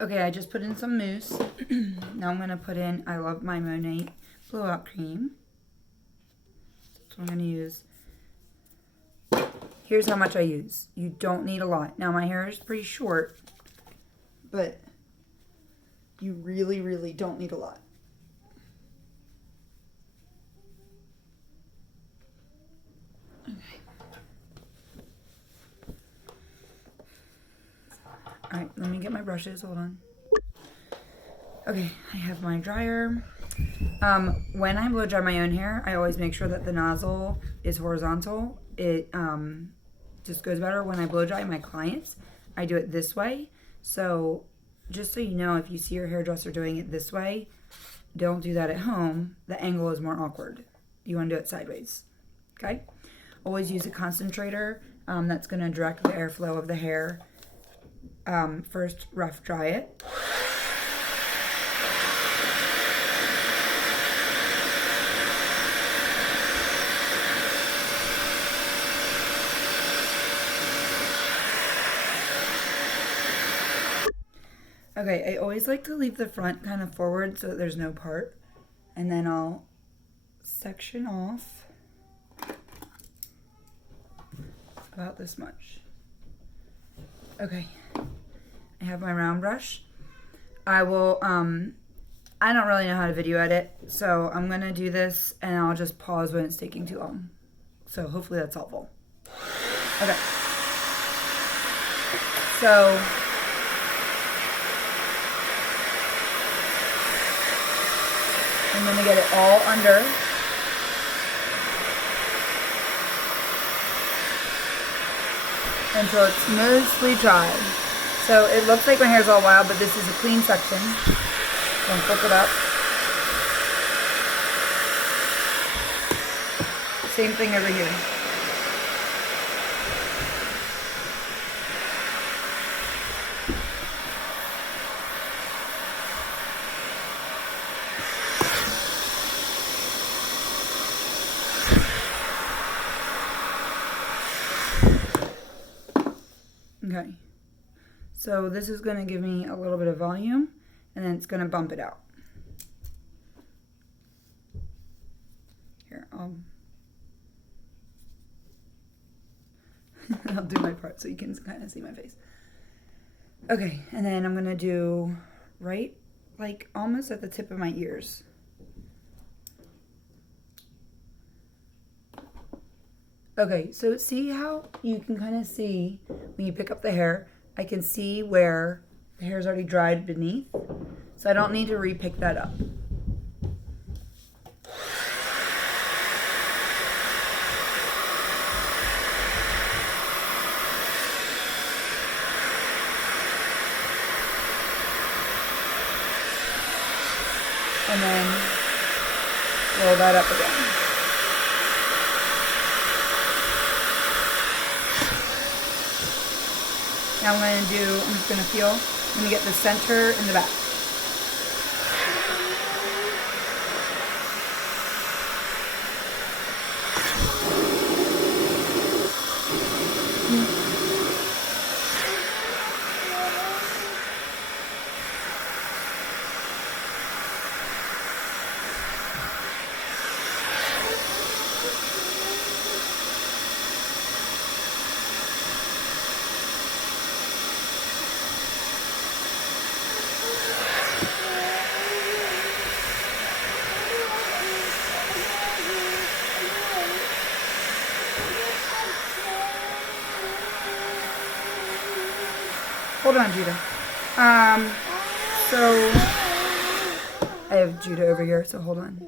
Okay, I just put in some mousse. Now I'm going to put in, I love my Monat blowout cream. So I'm going to use, here's how much I use. You don't need a lot. Now my hair is pretty short, but you really, really don't need a lot. Okay. Alright, let me get my brushes. Hold on. Okay, I have my dryer. When I blow dry my own hair, I always make sure that the nozzle is horizontal. It just goes better. When I blow dry my clients, I do it this way. So just so you know, if you see your hairdresser doing it this way, don't do that at home. The angle is more awkward. You want to do it sideways. Okay? Always use a concentrator that's going to direct the airflow of the hair. First, rough dry it. Okay, I always like to leave the front kind of forward so that there's no part. And then I'll section off about this much. Okay, I have my round brush. I will, I don't really know how to video edit, so I'm gonna do this and I'll just pause when it's taking too long. So hopefully that's helpful. Okay. So, I'm going to get it all under. Until it's mostly dry. So it looks like my hair's all wild, but this is a clean section. So I'm flip it up. Same thing over here. Okay, so this is going to give me a little bit of volume, and then it's going to bump it out. Here, I'll do my part so you can kind of see my face. Okay, and then I'm going to do right, like almost at the tip of my ears. Okay, so see how you can kind of see when you pick up the hair, I can see where the hair's already dried beneath, so I don't need to re-pick that up. And then roll that up again. Now I'm just going to feel, I'm going to get the center and the back. Hold on, Judah. So I have Judah over here, so hold on.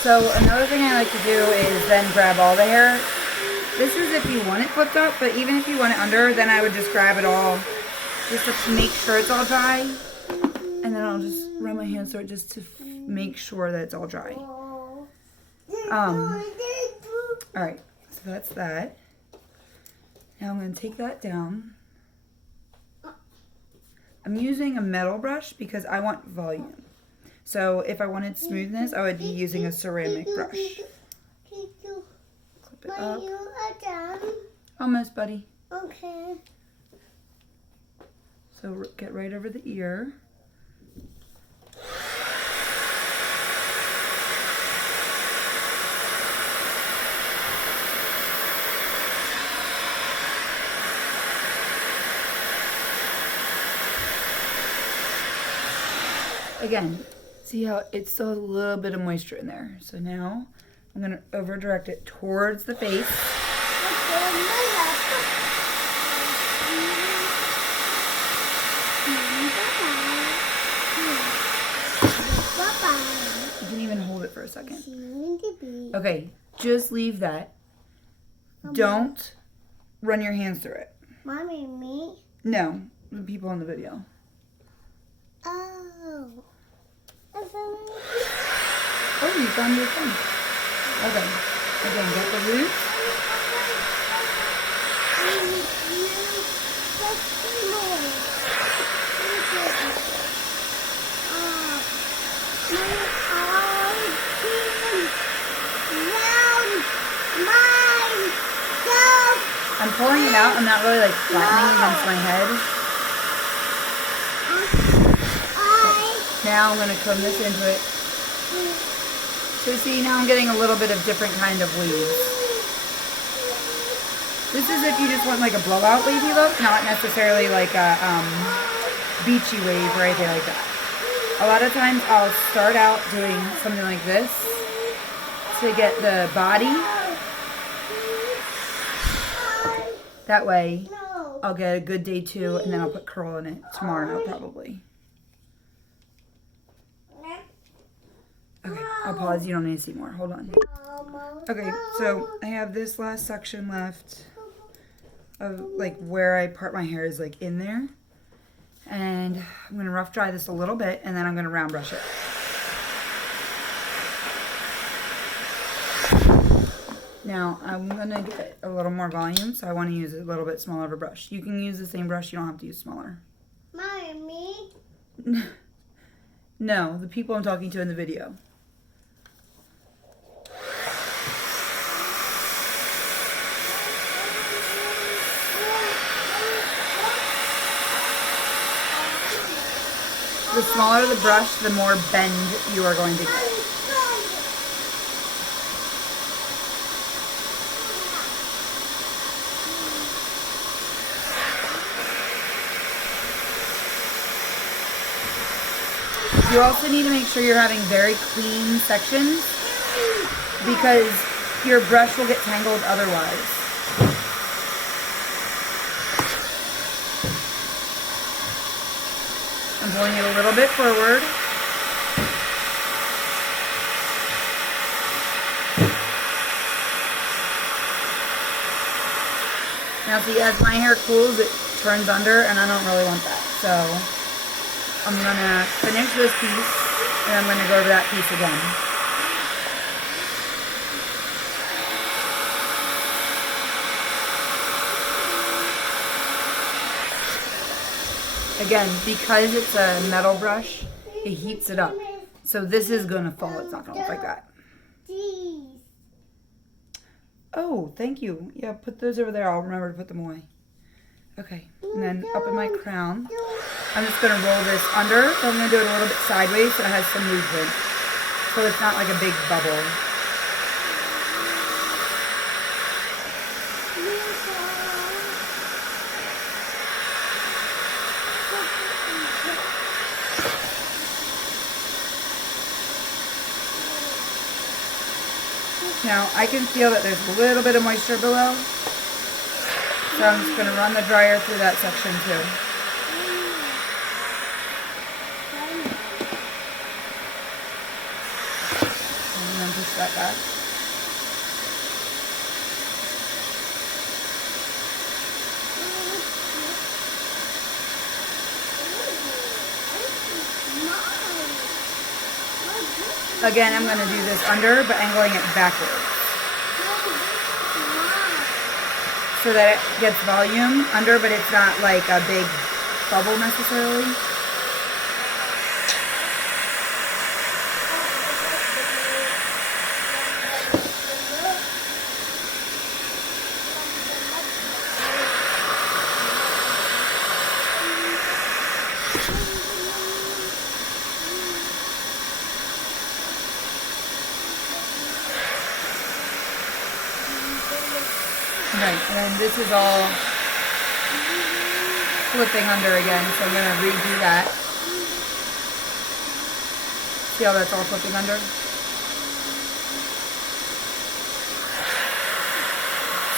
So another thing I like to do is then grab all the hair. This is if you want it flipped up, but even if you want it under, then I would just grab it all just to make sure it's all dry. And then I'll just run my hands through it just to make sure that it's all dry. Alright, so that's that. Now I'm going to take that down. I'm using a metal brush because I want volume. So if I wanted smoothness, I would be using a ceramic brush. Clip it up. Almost, buddy. Okay. So get right over the ear. Again, see how it's still a little bit of moisture in there. So now I'm going to over direct it towards the face. You can even hold it for a second. Okay, just leave that. Don't run your hands through it. Mommy, me? No, the people on the video. Oh. Oh, you found your thing. Okay. Again, get the roots. I'm pulling it out. I'm not really like flattening against my head. Now I'm going to comb this into it. So see, now I'm getting a little bit of different kind of weaves. This is if you just want like a blowout wavy look, not necessarily like a beachy wave or anything like that. A lot of times I'll start out doing something like this to get the body. That way I'll get a good day 2 and then I'll put curl in it tomorrow probably. Okay, I'll pause. You don't need to see more. Hold on. Okay, so I have this last section left of like where I part my hair is like in there. And I'm going to rough dry this a little bit and then I'm going to round brush it. Now I'm going to get a little more volume, so I want to use a little bit smaller of a brush. You can use the same brush. You don't have to use smaller. Mommy? No, the people I'm talking to in the video. The smaller the brush, the more bend you are going to get. You also need to make sure you're having very clean sections because your brush will get tangled otherwise. I'm pulling it a little bit forward. Now see, as my hair cools, it turns under, and I don't really want that. So I'm going to finish this piece, and I'm going to go over that piece again. Again, because it's a metal brush, it heats it up. So this is going to fall. It's not going to look like that. Oh, thank you. Yeah, put those over there. I'll remember to put them away. Okay, and then up in my crown, I'm just going to roll this under. So I'm going to do it a little bit sideways so it has some movement. So it's not like a big bubble. Now, I can feel that there's a little bit of moisture below. So I'm just going to run the dryer through that section too. And then push that back. Again, I'm going to do this under, but angling it backwards. So that it gets volume under, but it's not like a big bubble necessarily. And then this is all flipping under again, so I'm going to redo that. See how that's all flipping under?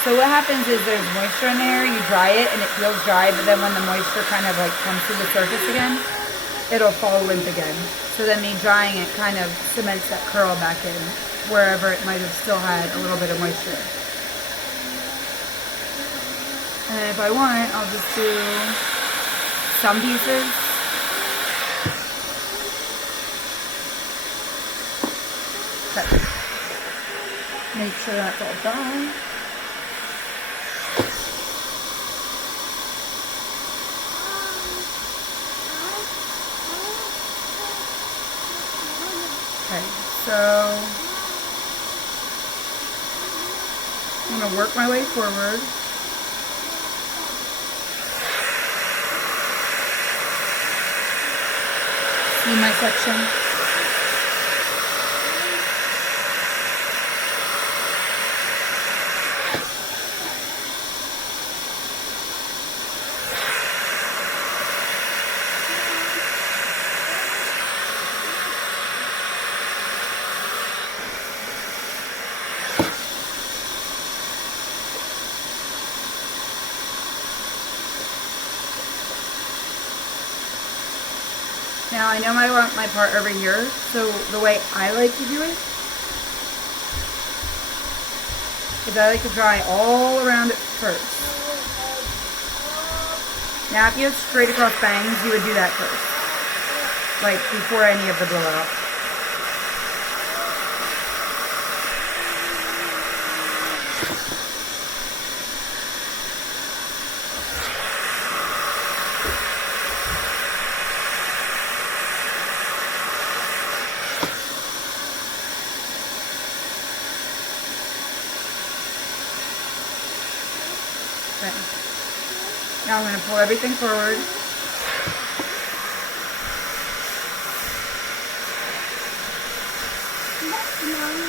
So what happens is there's moisture in there, you dry it and it feels dry, but then when the moisture kind of like comes to the surface again, it'll fall limp again. So then me drying it kind of cements that curl back in, wherever it might have still had a little bit of moisture. And if I want, I'll just do some pieces. Okay. Make sure that's all dry. Okay, so I'm going to work my way forward. See my section? Now I know I want my part over here, so the way I like to do it is I like to dry all around it first. Now if you have straight across bangs, you would do that first, like before any of the blowout. Okay. Now I'm going to pull everything forward.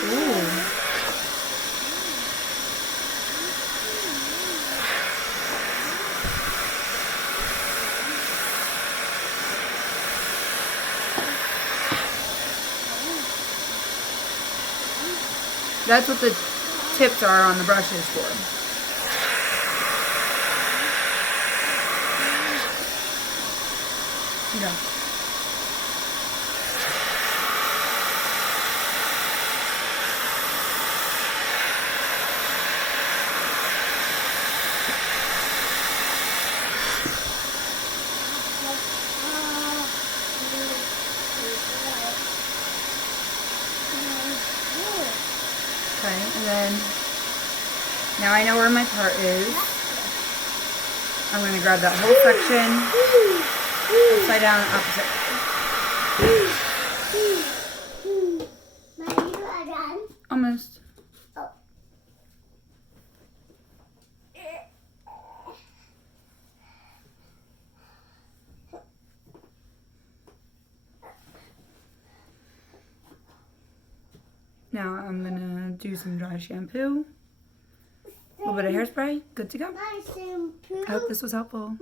Ooh. That's what the tips are on the brushes for. No. Okay, and then now I know where my part is. I'm going to grab that whole section. Upside down, opposite. Mommy, you are done? Almost. Oh. Now I'm gonna do some dry shampoo. A little bit of hairspray. Good to go. My shampoo. I hope this was helpful.